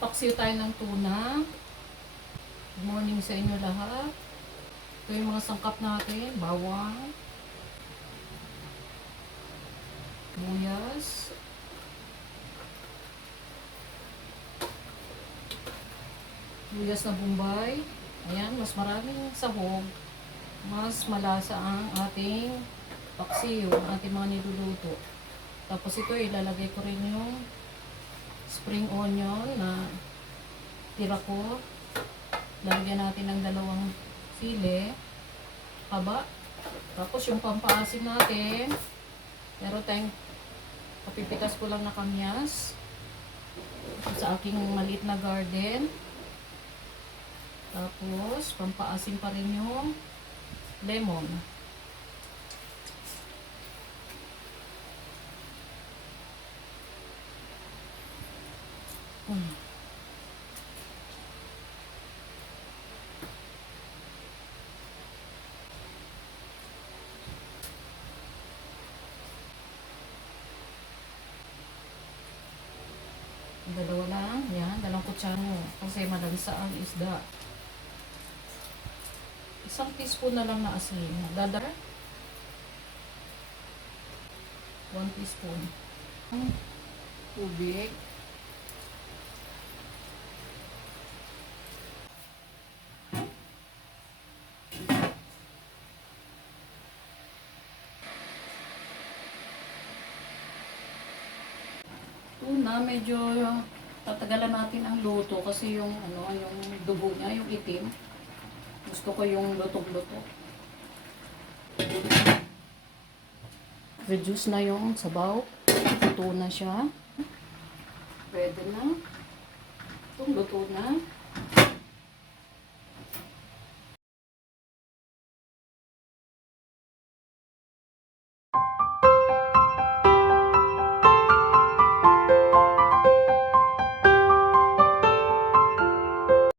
Paksiw tayo ng tuna. Good morning sa inyo lahat. Ito yung mga sangkap natin. Bawang. Buyas. Buyas na Bombay. Ayan, mas maraming sahog. Mas malasa ang ating paksiw, ang ating mga niluluto. Tapos ito ilalagay ko rin yung spring onion na tira ko. Lagyan natin ng 2 sili, haba. Tapos yung pampaasim natin, meron tayong kapipitas ko lang na kamyas sa aking maliit na garden. Tapos pampaasim pa rin yung lemon. Dalawa lang. Yan, 2 kutsara kasi malansa ang isda. 1 teaspoon na lang na asin. Dadar 1 teaspoon. Tubig. Tuna, medyo tatagalan natin ang luto kasi yung yung dugo niya, yung itim. Gusto ko yung lutong-luto. Reduce na yung sabaw. Luto na siya. Pwede na. Itong luto na.